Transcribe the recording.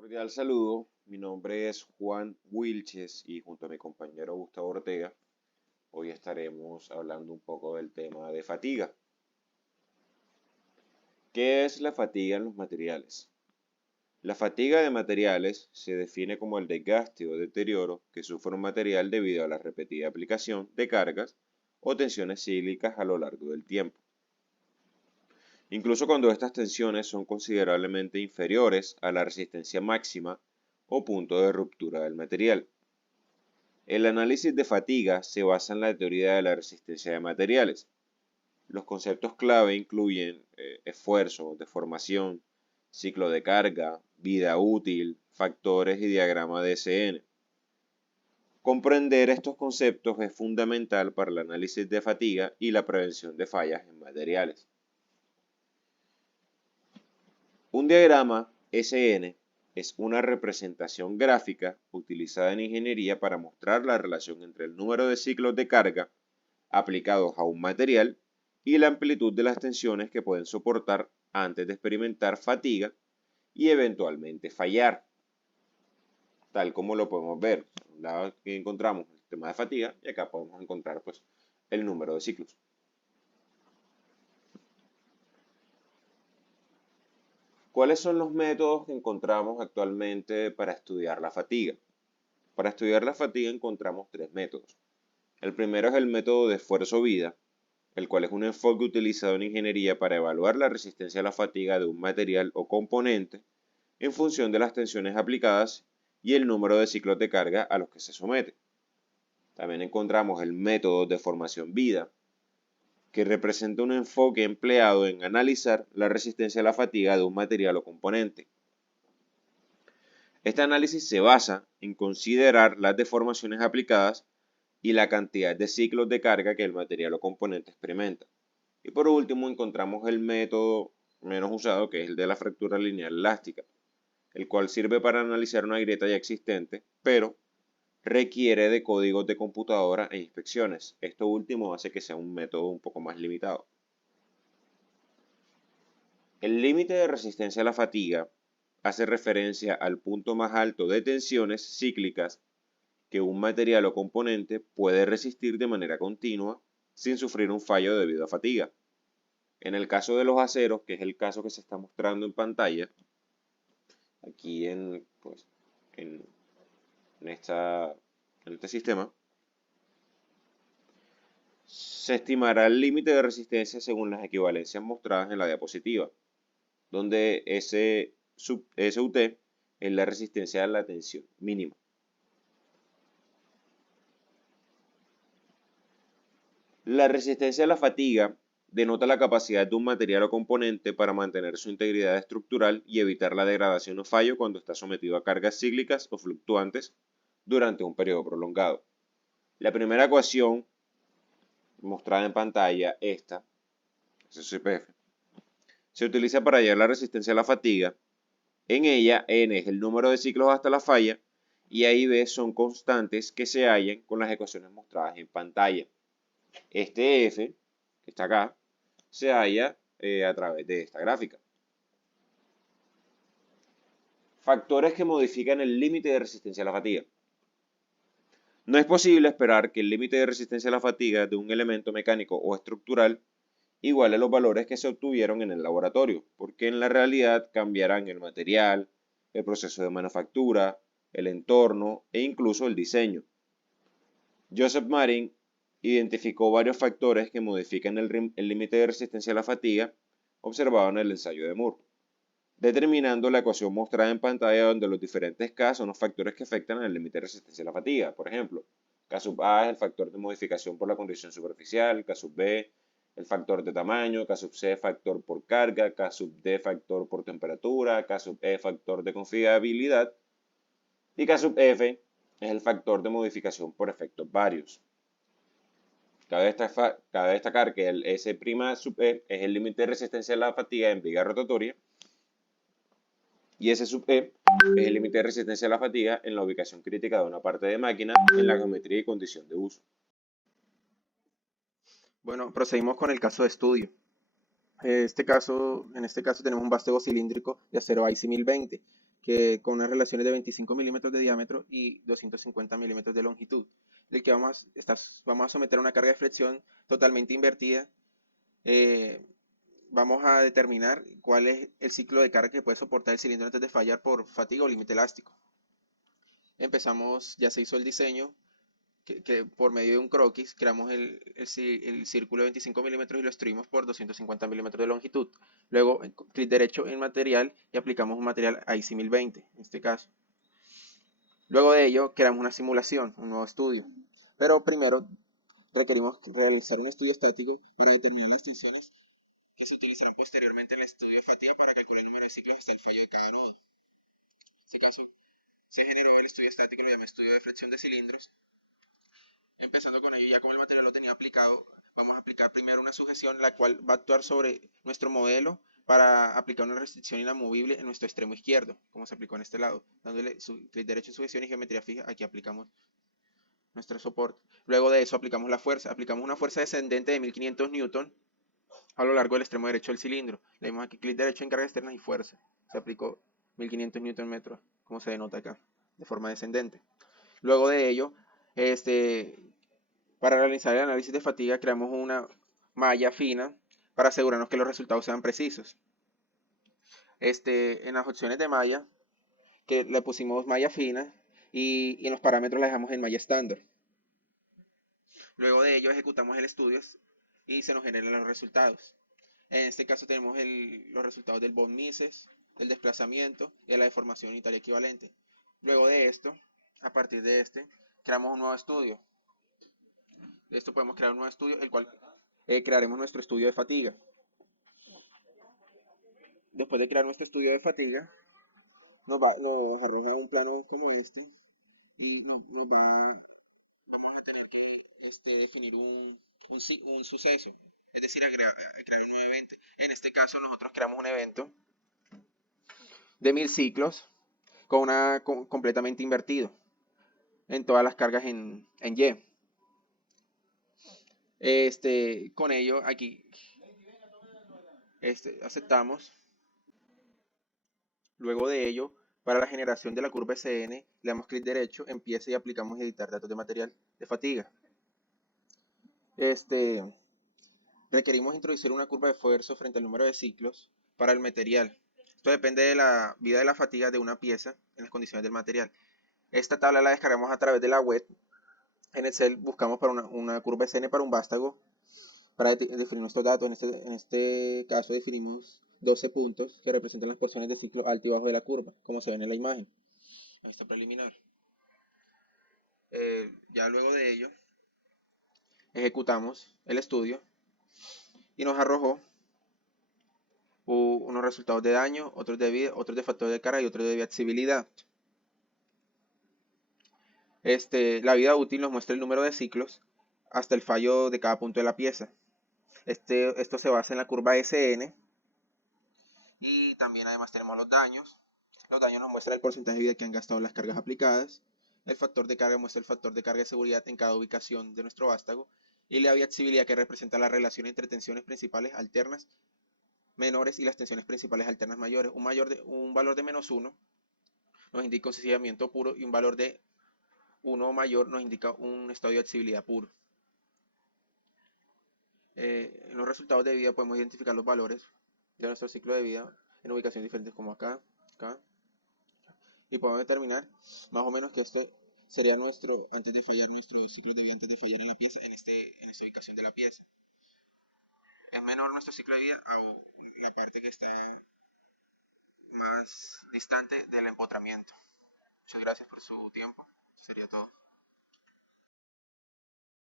Cordial saludo, mi nombre es Juan Wilches y junto a mi compañero Gustavo Ortega, hoy estaremos hablando un poco del tema de fatiga. ¿Qué es la fatiga en los materiales? La fatiga de materiales se define como el desgaste o deterioro que sufre un material debido a la repetida aplicación de cargas o tensiones cíclicas a lo largo del tiempo. Incluso cuando estas tensiones son considerablemente inferiores a la resistencia máxima o punto de ruptura del material. El análisis de fatiga se basa en la teoría de la resistencia de materiales. Los conceptos clave incluyen esfuerzo, deformación, ciclo de carga, vida útil, factores y diagrama de SN. Comprender estos conceptos es fundamental para el análisis de fatiga y la prevención de fallas en materiales. Un diagrama SN es una representación gráfica utilizada en ingeniería para mostrar la relación entre el número de ciclos de carga aplicados a un material y la amplitud de las tensiones que pueden soportar antes de experimentar fatiga y eventualmente fallar. Tal como lo podemos ver, a un lado aquí encontramos el tema de fatiga y acá podemos encontrar pues, el número de ciclos. ¿Cuáles son los métodos que encontramos actualmente para estudiar la fatiga? Para estudiar la fatiga encontramos tres métodos. El primero es el método de esfuerzo-vida, el cual es un enfoque utilizado en ingeniería para evaluar la resistencia a la fatiga de un material o componente en función de las tensiones aplicadas y el número de ciclos de carga a los que se somete. También encontramos el método de formación-vida, que representa un enfoque empleado en analizar la resistencia a la fatiga de un material o componente. Este análisis se basa en considerar las deformaciones aplicadas y la cantidad de ciclos de carga que el material o componente experimenta. Y por último encontramos el método menos usado, que es el de la fractura lineal elástica, el cual sirve para analizar una grieta ya existente, pero requiere de códigos de computadora e inspecciones. Esto último hace que sea un método un poco más limitado. El límite de resistencia a la fatiga hace referencia al punto más alto de tensiones cíclicas que un material o componente puede resistir de manera continua sin sufrir un fallo debido a fatiga. En el caso de los aceros, que es el caso que se está mostrando en pantalla, aquí en este sistema, se estimará el límite de resistencia según las equivalencias mostradas en la diapositiva, donde SUT es la resistencia a la tensión mínima. La resistencia a la fatiga denota la capacidad de un material o componente para mantener su integridad estructural y evitar la degradación o fallo cuando está sometido a cargas cíclicas o fluctuantes durante un periodo prolongado. La primera ecuación mostrada en pantalla, esta, SCPF, se utiliza para hallar la resistencia a la fatiga. En ella, N es el número de ciclos hasta la falla y A y B son constantes que se hallan con las ecuaciones mostradas en pantalla. Este F, que está acá, se halla a través de esta gráfica. Factores que modifican el límite de resistencia a la fatiga. No es posible esperar que el límite de resistencia a la fatiga de un elemento mecánico o estructural iguale a los valores que se obtuvieron en el laboratorio, porque en la realidad cambiarán el material, el proceso de manufactura, el entorno e incluso el diseño. Joseph Marin identificó varios factores que modifican el límite de resistencia a la fatiga observado en el ensayo de Moore, determinando la ecuación mostrada en pantalla donde los diferentes K son los factores que afectan al límite de resistencia a la fatiga. Por ejemplo, K sub A es el factor de modificación por la condición superficial, K sub B el factor de tamaño, K sub C factor por carga, K sub D factor por temperatura, K sub E factor de confiabilidad y K sub F es el factor de modificación por efectos varios. Cabe destacar que el S' sub E es el límite de resistencia a la fatiga en viga rotatoria y S sub E es el límite de resistencia a la fatiga en la ubicación crítica de una parte de máquina en la geometría y condición de uso. Bueno, procedimos con el caso de estudio. En este caso tenemos un vástago cilíndrico de acero IC 1020 que con unas relaciones de 25 milímetros de diámetro y 250 milímetros de longitud, del que vamos a someter a una carga de flexión totalmente invertida. Vamos a determinar cuál es el ciclo de carga que puede soportar el cilindro antes de fallar por fatiga o límite elástico. Empezamos, ya se hizo el diseño, que por medio de un croquis creamos el círculo de 25 milímetros y lo extruimos por 250 milímetros de longitud. Luego, clic derecho en material y aplicamos un material IC 1020, en este caso. Luego de ello, creamos una simulación, un nuevo estudio. Pero primero requerimos realizar un estudio estático para determinar las tensiones que se utilizarán posteriormente en el estudio de fatiga para calcular el número de ciclos hasta el fallo de cada nodo. En este caso, se generó el estudio estático, lo llamé estudio de flexión de cilindros. Empezando con ello, ya como el material lo tenía aplicado, vamos a aplicar primero una sujeción, la cual va a actuar sobre nuestro modelo para aplicar una restricción inamovible en nuestro extremo izquierdo, como se aplicó en este lado, dándole clic derecho en sujeción y geometría fija. Aquí aplicamos nuestro soporte. Luego de eso aplicamos la fuerza. Aplicamos una fuerza descendente de 1500 newton a lo largo del extremo derecho del cilindro. Le dimos aquí clic derecho en carga externa y fuerza. Se aplicó 1500 newton metros, como se denota acá, de forma descendente. Luego de ello, para realizar el análisis de fatiga, creamos una malla fina para asegurarnos que los resultados sean precisos. En las opciones de malla, que le pusimos malla fina y en los parámetros la dejamos en malla estándar. Luego de ello ejecutamos el estudio y se nos generan los resultados. En este caso tenemos los resultados del von Mises, del desplazamiento y de la deformación unitaria equivalente. Luego de esto, a partir de creamos un nuevo estudio. De esto podemos crear un nuevo estudio, el cual crearemos nuestro estudio de fatiga. Después de crear nuestro estudio de fatiga, nos arroja un plano como este y vamos a tener que definir un suceso, es decir, a crear un nuevo evento. En este caso nosotros creamos un evento de 1000 ciclos completamente invertido en todas las cargas en Y. Con ello aquí aceptamos. Luego de ello, para la generación de la curva SN, le damos clic derecho, empieza y aplicamos editar datos de material de fatiga. Requerimos introducir una curva de esfuerzo frente al número de ciclos para el material. Esto depende de la vida de la fatiga de una pieza en las condiciones del material. Esta tabla la descargamos a través de la web. En Excel buscamos para una curva SN para un vástago para definir nuestros datos. En este caso definimos 12 puntos que representan las porciones de ciclo alto y bajo de la curva, como se ven en la imagen. Ahí está preliminar. Ya luego de ello, ejecutamos el estudio y nos arrojó unos resultados de daño, otros de vida, otros de factor de carga y otros de viabilidad. La vida útil nos muestra el número de ciclos hasta el fallo de cada punto de la pieza. Esto se basa en la curva SN y también además tenemos los daños. Los daños nos muestran el porcentaje de vida que han gastado las cargas aplicadas. El factor de carga muestra el factor de carga de seguridad en cada ubicación de nuestro vástago. Y la viabilidad, que representa la relación entre tensiones principales alternas menores y las tensiones principales alternas mayores. Un valor de -1 nos indica un sencillamiento puro y un valor de 1 o mayor nos indica un estado de accesibilidad puro. En los resultados de vida podemos identificar los valores de nuestro ciclo de vida en ubicaciones diferentes como acá, acá. Y podemos determinar más o menos que sería antes de fallar, nuestro ciclo de vida antes de fallar en la pieza, en esta ubicación de la pieza. Es menor nuestro ciclo de vida a la parte que está más distante del empotramiento. Muchas gracias por su tiempo. Eso sería todo.